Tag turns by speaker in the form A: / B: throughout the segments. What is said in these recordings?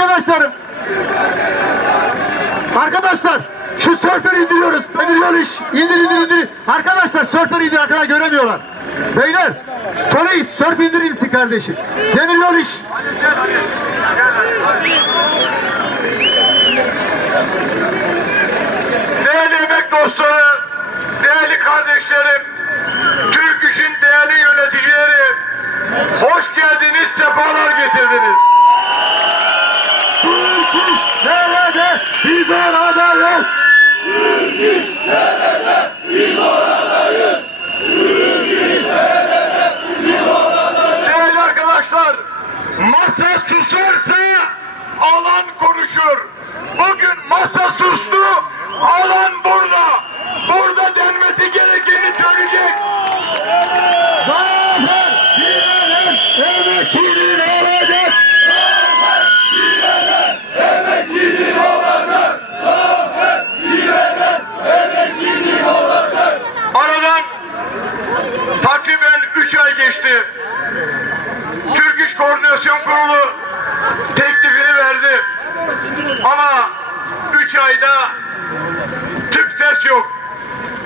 A: Arkadaşlarım. Arkadaşlar şu sörferi indiriyoruz. Demir yol iş. İndir indir indir. Arkadaşlar sörferi indir arkadaşlar göremiyorlar. Beyler Tony sörf indirir misin kardeşim? Demir yol iş.
B: Değerli emek dostları, değerli kardeşlerim, Türk İş'in değerli yöneticileri, hoş geldiniz, sefalar getirdiniz.
A: Türk iş nerede? Biz oradayız.
B: Değerli arkadaşlar, masa susarsa alan konuşur. Bugün masa sustu, alan burada. Burada denmesi gerekeni söyleyecek.
A: Zafer Bilal'in emekçinin olacak.
B: Aradan takriben 3 ay geçti. Türk İş Koordinasyon Kurulu teklifini verdi. Ama 3 ayda tık ses yok.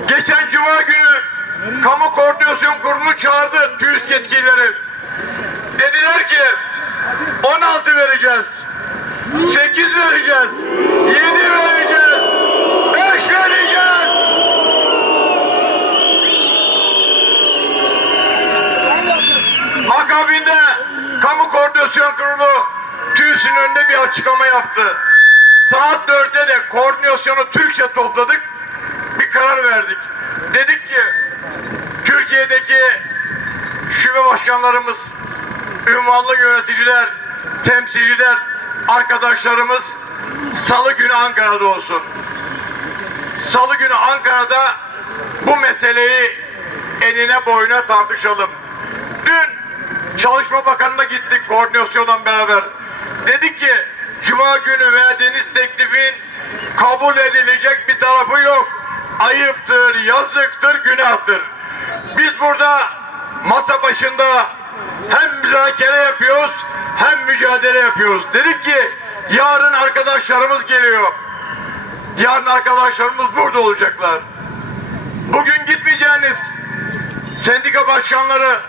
B: Geçen cuma günü Kamu Koordinasyon Kurulu çağırdı TÜİS yetkilileri. Dediler ki 16 vereceğiz. 8 vereceğiz. 7 vereceğiz. 5 vereceğiz. Akabinde Kamu Koordinasyon Kurulu TÜİS'in önünde bir açıklama yaptı. Saat 4'te de koordinasyonu Türkçe topladık. Bir karar verdik. Dedik ki Türkiye'deki şube başkanlarımız, ünvanlı yöneticiler, temsilciler, arkadaşlarımız salı günü Ankara'da olsun. Salı günü Ankara'da bu meseleyi enine boyuna tartışalım. Dün Çalışma Bakanı'na gittik koordinasyonla beraber. Dedik ki Cuma günü verdiğiniz teklifin kabul edilecek bir tarafı yok. Ayıptır, yazıktır, günahtır. Biz burada masa başında hem müzakere yapıyoruz hem mücadele yapıyoruz. Dedik ki yarın arkadaşlarımız geliyor. Yarın arkadaşlarımız burada olacaklar. Bugün gitmeyeceğiniz sendika başkanları,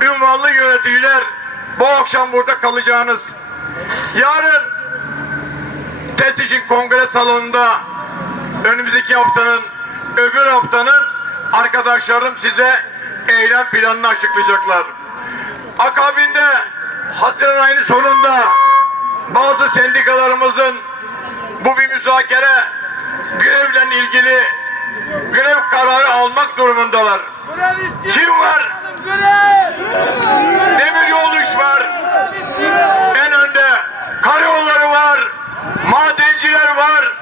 B: ünvanlı yöneticiler bu akşam burada kalacağınız. Yarın için kongre salonunda önümüzdeki haftanın öbür haftanın arkadaşlarım size eylem planını açıklayacaklar. Akabinde Haziran ayının sonunda bazı sendikalarımızın bu bir müzakere grevle ilgili grev kararı almak durumundalar. Kim var? Demir yol iş var. En önde karayolları Madenciler var.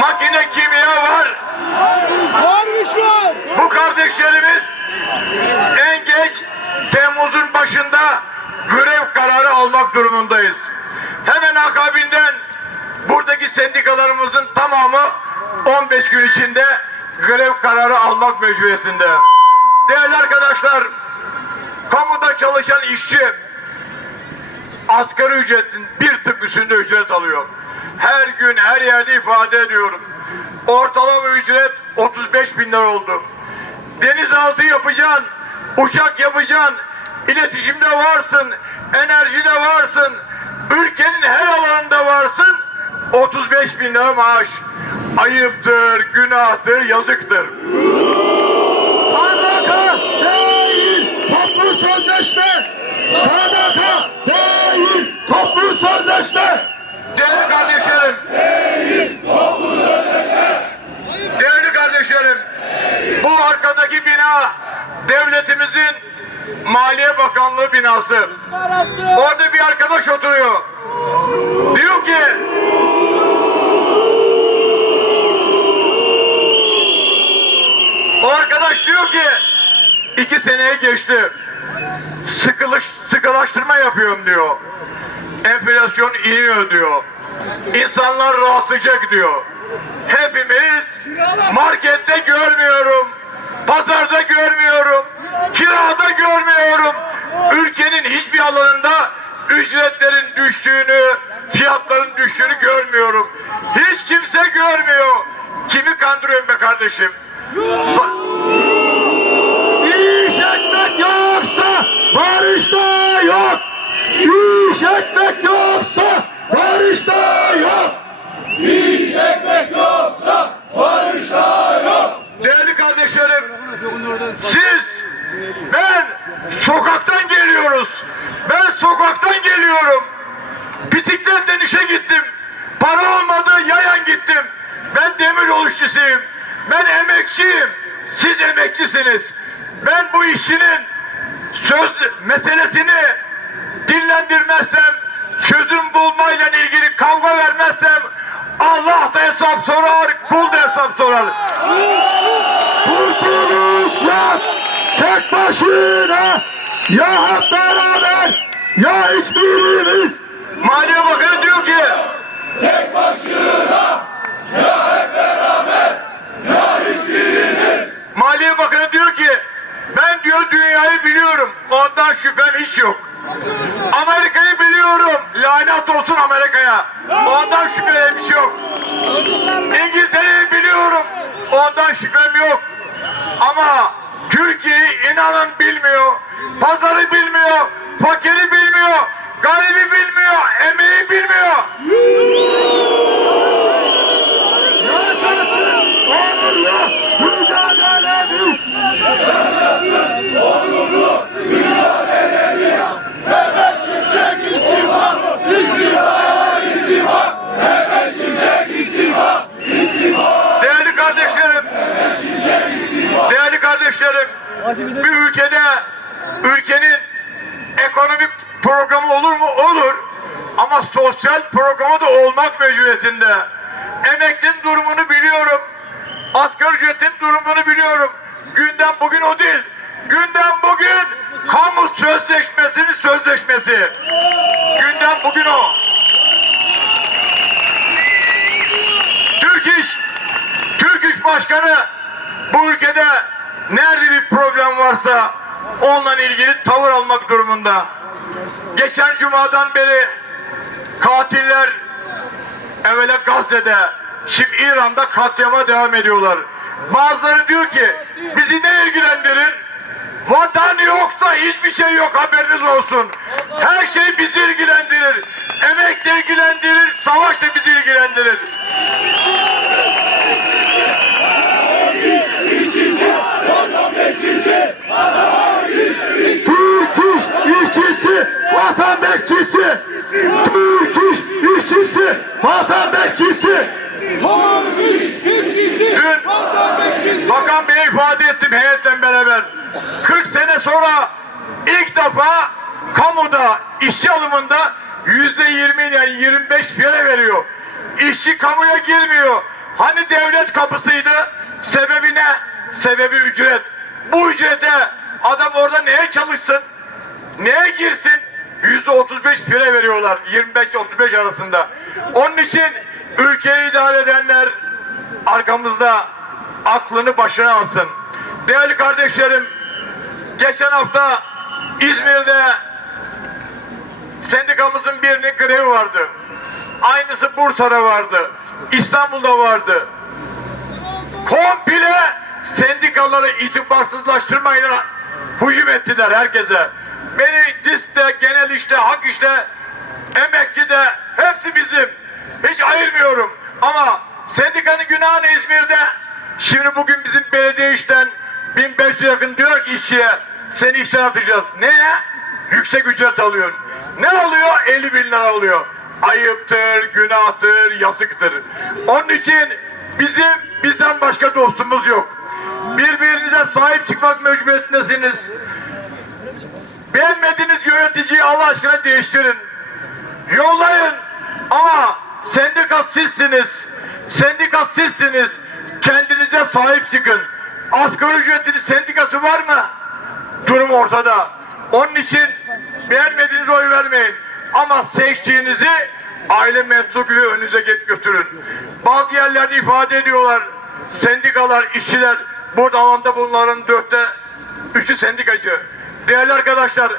B: Makine kimya var.
C: Varmış var.
B: Bu kardeşlerimiz en geç Temmuz'un başında grev kararı almak durumundayız. Hemen akabinden buradaki sendikalarımızın tamamı 15 gün içinde grev kararı almak mecburiyetinde. Değerli arkadaşlar, kamuda çalışan işçi asgari ücretin bir tık üstünde ücret alıyor. Her gün her yerde ifade ediyorum. Ortalama ücret 35 bin lira oldu. Denizaltı yapacaksın, uçak yapacaksın, iletişimde varsın, enerjide varsın, ülkenin her alanında varsın, 35 bin lira maaş. Ayıptır, günahtır, yazıktır.
A: Sadaka değil toplu sözleşme. Sadaka değil toplu sözleşme.
B: Kardeşlerim. Değerli kardeşlerim. Bu arkadaki bina devletimizin Maliye Bakanlığı binası. Orada bir arkadaş oturuyor. Diyor ki O arkadaş diyor ki iki seneye geçti. Sıkılış, sıkılaştırma yapıyorum diyor. Enflasyon iniyor diyor. İnsanlar rahatlayacak diyor. Hepimiz markette görmüyorum. Pazarda görmüyorum. Kirada görmüyorum. Ülkenin hiçbir alanında ücretlerin düştüğünü, fiyatların düştüğünü görmüyorum. Hiç kimse görmüyor. Kimi kandırıyorum be kardeşim? Sa-
A: İş ekmek yoksa barış da yok. İş ekmek yoksa barış da yok.
B: Değerli kardeşlerim, siz, ben sokaktan geliyoruz. Ben sokaktan geliyorum. Bisikletle işe gittim. Para olmadı yayan gittim. Ben demir yoluşçusuyum. Ben emekçiyim. Siz emekçisiniz. Ben bu işçinin söz meselesini dillendirmezsem, çözüm bulmayla ilgili kavga vermezsem Allah da hesap sorar, kul da hesap sorar.
A: Kurtuluş yok. Tek başına. Ya hep beraber ya hiçbirimiz.
B: Maliye Bakanı diyor ki Maliye Bakanı diyor ki ben diyor dünyayı biliyorum. Ondan şüphem hiç yok. Amerika'yı biliyorum. Lanet olsun Amerika'ya. Ondan şüphem hiç yok. İngiltere'yi biliyorum. Ondan şüphem yok. Ama Türkiye'yi inanın bilmiyor. Pazarı bilmiyor. Fakiri bilmiyor. Garibi bilmiyor. Emeği bilmiyor.
A: Onurla mücadelemiz.
B: Değerli kardeşlerim, değerli kardeşlerim, bir ülkede ülkenin ekonomik programı olur. Ama sosyal programı da olmak mecburiyetinde. Emeklinin durumunu biliyorum. Asgari ücretin durumunu biliyorum. Gündem bugün o değil. Gündem bugün kamu sözleşmesinin sözleşmesi. Gündem bugün o. Türk İş, Türk İş Başkanı bu ülkede nerede bir problem varsa onunla ilgili tavır almak durumunda. Geçen cumadan beri katiller evvela Gazze'de, şimdi İran'da katliama devam ediyorlar. Bazıları diyor ki bizi ne ilgilendirir? Vatan yoksa hiçbir şey yok haberiniz olsun. Her şey bizi ilgilendirir. Emek de ilgilendirir, savaş da bizi ilgilendirir.
A: Türk iş işçisi, vatan bekçisi. Türk iş işçisi, vatan bekçisi.
B: Dün Bakan Bey'e ifade ettim heyetle beraber. 40 sene sonra ilk defa kamuda işçi alımında yüzde 20 yani 25 fiyere veriyor. İşçi kamuya girmiyor. Hani devlet kapısıydı? Sebebi ne? Sebebi ücret. Bu ücrete adam orada neye çalışsın? Neye girsin? Yüzde 35 fire veriyorlar 25-35 arasında. Onun için ülkeyi idare edenler arkamızda aklını başına alsın. Değerli kardeşlerim, geçen hafta İzmir'de sendikamızın birinin grevi vardı. Aynısı Bursa'da vardı. İstanbul'da vardı. Komple sendikaları itibarsızlaştırmayla hücum ettiler herkese. Beni DİSK'te, genel işte, hak işte, emekçi de hepsi bizim. Hiç ayırmıyorum. Ama sendikanın günahı ne İzmir'de? Şimdi bugün bizim belediye işten 1500 yakın diyor ki işçiye seni işten atacağız. Ne? Yüksek ücret alıyorsun. Ne alıyor? 50 bin lira alıyor. Ayıptır, günahtır, yazıktır. Onun için bizim bizden başka dostumuz yok. Birbirinize sahip çıkmak mecburiyetindesiniz. Beğenmediğiniz yöneticiyi Allah aşkına değiştirin. Yollayın ama sendika sizsiniz. Sendika sizsiniz. Kendinize sahip çıkın. Asgari ücretinin sendikası var mı? Durum ortada. Onun için beğenmediğiniz oy vermeyin. Ama seçtiğinizi aile mensubu gibi önünüze get götürün. Bazı yerlerde ifade ediyorlar. Sendikalar, işçiler burada alanda bunların dörtte üçü sendikacı. Değerli arkadaşlar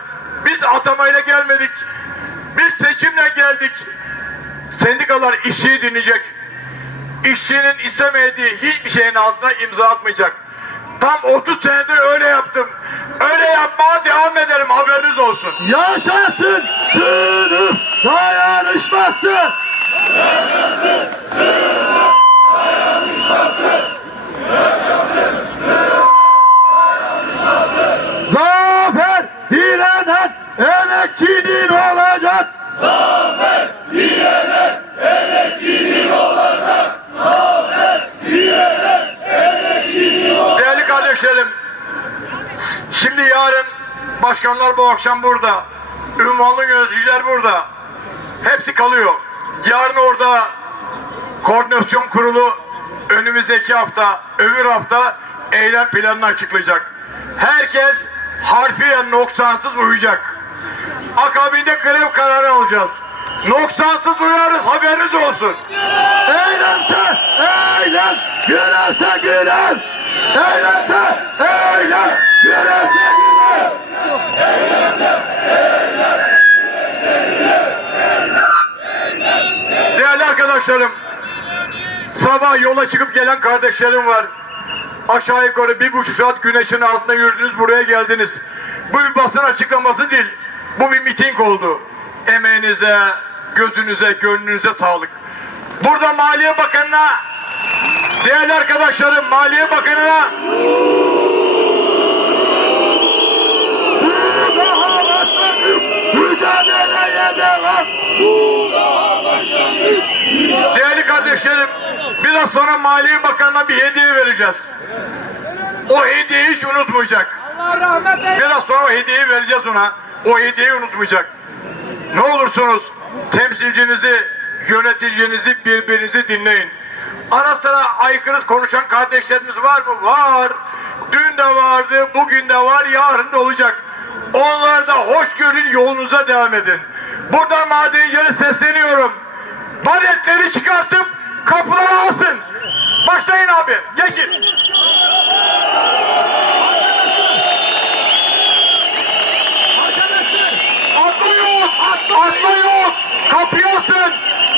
B: biz atamayla gelmedik. Biz seçimle geldik. Sendikalar işçiyi dinleyecek. İşçinin istemediği hiçbir şeyin altına imza atmayacak. Tam 30 senedir öyle yaptım. Öyle yapmaya devam ederim haberiniz olsun.
A: Yaşasın sınıf dayanışması. Zafer direnen emekçinin olacak.
B: Değerli şimdi yarın başkanlar bu akşam burada, ünvanlı yöneticiler burada. Hepsi kalıyor. Yarın orada koordinasyon kurulu önümüzdeki hafta, öbür hafta eylem planını açıklayacak. Herkes harfiyen noksansız uyacak. Akabinde grev kararı alacağız. Noksansız uyarız haberiniz olsun.
A: Eylemse eylem, görevse görev. Eylemse eylem.
B: Değerli arkadaşlarım, sabah yola çıkıp gelen kardeşlerim var. Aşağı yukarı bir buçuk saat güneşin altında yürüdünüz, buraya geldiniz. Bu bir basın açıklaması değil, bu bir miting oldu. Emeğinize, gözünüze, gönlünüze sağlık. Burada Maliye Bakanı'na, değerli arkadaşlarım, Maliye Bakanı'na
A: Bu daha başlangıç, mücadeleye devam.
B: Değerli kardeşlerim, biraz sonra Maliye Bakanı'na bir hediye vereceğiz. O hediyeyi hiç unutmayacak. Biraz sonra o hediyeyi vereceğiz ona. O hediyeyi unutmayacak. Ne olursunuz temsilcinizi, yöneticinizi, birbirinizi dinleyin. Ara sıra aykırı konuşan kardeşlerimiz var mı? Var. Dün de vardı, bugün de var, yarın da olacak. Onlar da hoş görün, yolunuza devam edin. Burada madencilere sesleniyorum. Baretleri çıkartıp kapılara alsın. Başlayın abi, geçin. Atma yok! Atma yok! Kapıyı asın!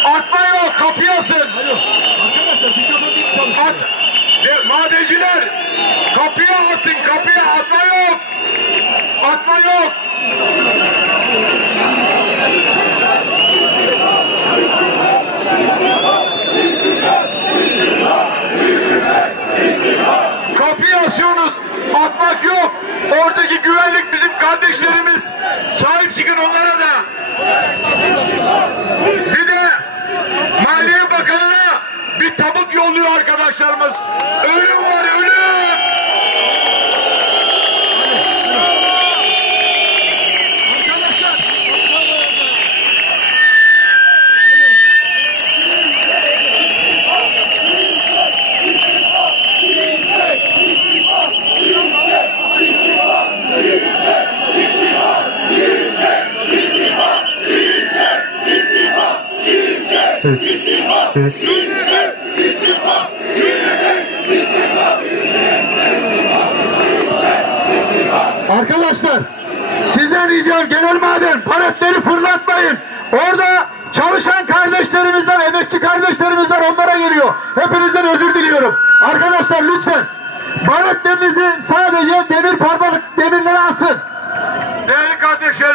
B: Atma yok! Kapıyı asın! At! De, madenciler! Kapıyı asın! Kapıya atma yok! Atma yok! Kapıyı asıyorsunuz! Atmak yok! Oradaki güvenlik bizim kardeşlerimiz! Sahip çıkın onlara da! Bir de Maliye Bakanı'na bir tabut yolluyor arkadaşlarımız.
A: Arkadaşlar sizden ricam genel maden paletleri fırlatmayın. Orada çalışan kardeşlerimizden, emekçi kardeşlerimizden onlara geliyor. Hepinizden özür diliyorum. Arkadaşlar lütfen paletlerinizi sadece demir parmak demirlere asın.
B: Değerli kardeşlerim.